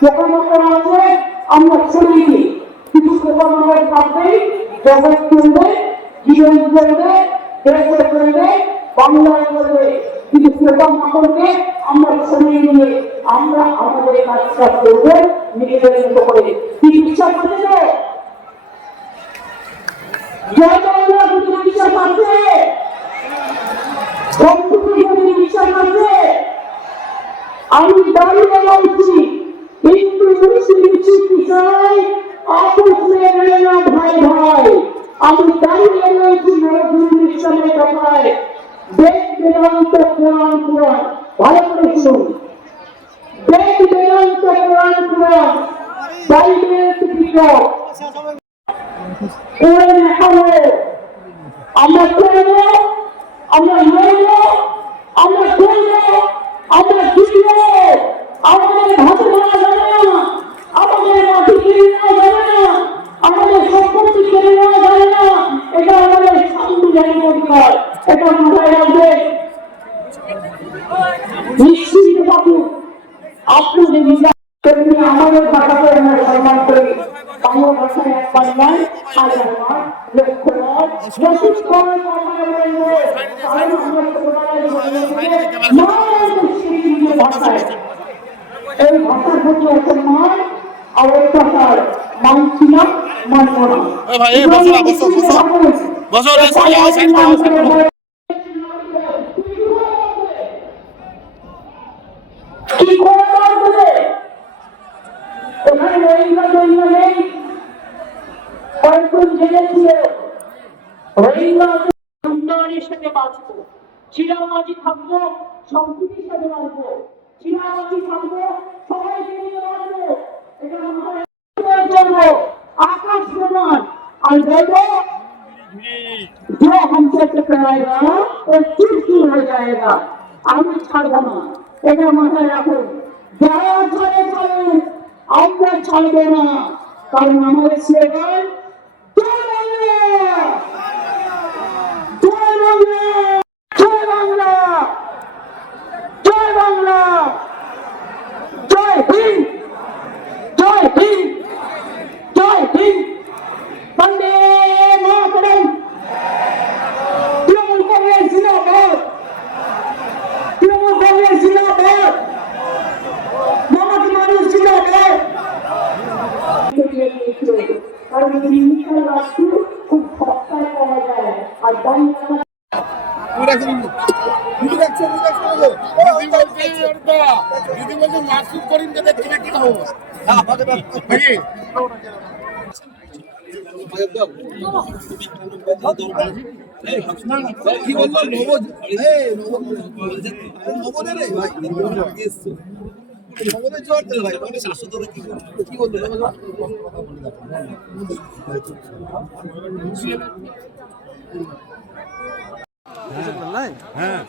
পোকামাকড় আছে আমরা সরিয়ে দিই, কিছু পোকামাকড় থাকবেই, জগৎ চলবে, জীবন চলবে, দেশ চলবে, বাংলায় চলবে, কিন্তু পোকামাকড়কে আমরা সরিয়ে দিয়ে আমরা আমাদের কাজটা করবো নিজেদের মতো করে। কি বিশ্বাস আছে তো? জয় বাংলা যদি বিশ্বাস আছে, যদি বিশ্বাস আছে, আমি দাঁড়িয়ে বলছি হিন্দু মুসলিম শিখ ইসাই আপস মে रहना ভাই ভাই। আমি দাঁড়িয়ে বলছি নজরুল ইসলামের কথায়, বেদ বেদান্ত পুরাণ পুরাণ, ভালো করে শুনুন, বেদ বেদান্ত পুরাণ পুরাণ, বাইবেল ত্রিপিটক করে দেখাবো। আমরা করব, আমরা লড়ব, আমরা করব, আমরা জিতব। আমাদের ভাষা বলা যাবে না, আমাদের মাটি কেড়ে নেওয়া যাবে না, আমাদের সম্পত্তি কেড়ে নেওয়া যাবে না। এটা আমাদের সাংবিধানিক অধিকার, এটা মাথায় রাখবে। নিশ্চিত থাকুন, আপনাদের তেমনি আমাদের ভাষাকে আমরা সম্মান করি। বাংলা ভাষায় একবার নয়, হাজার বার, লক্ষ বার, যতক্ষণ ভাষায় এই ভাষার প্রতি অসম্মান আর অত্যাচার মানছি না, মানব না। কি করে মানবে? ওখানে রোহিঙ্গা দৈন্য নেই, কয়েকজন জেলে ছিল, রোহিঙ্গা উন্নয়নের সাথে বাঁচবো, চিরামাজি থাকবো, সম্প্রীতির সাথে বাঁচবো, চিরামাজি থাকবো, সবাইকে নিয়ে বাঁচবো, এটা মাথায় চলবো। आकाश समान और देखो जो हमसे टकराएगा वो चूर चूर हो जाएगा। আমি ছাড়বো না, এটা মাথায় রাখুন। যারা চলে চলুন, আমরা ছাড়বো না, কারণ আমাদের স্লোগান জয় বাংলা, জয় বাংলা, জয় বাংলা, জয় বাংলা, জয় হিন্দ, জয় হিন্দ, জয় হিন্দ, বন্দে মাতরম। তৃণমূল কংগ্রেস জিন্দাবাদ, তৃণমূল কংগ্রেস জিন্দাবাদ, মমতা মানুষ জিন্দাবাদ। কারণ জিনিসটা রাখতে খুব সস্তায় পাওয়া যায়, আর দাম কি বললো নবদের জোয়ার দিল ভাই, কি বললো হ্যাঁ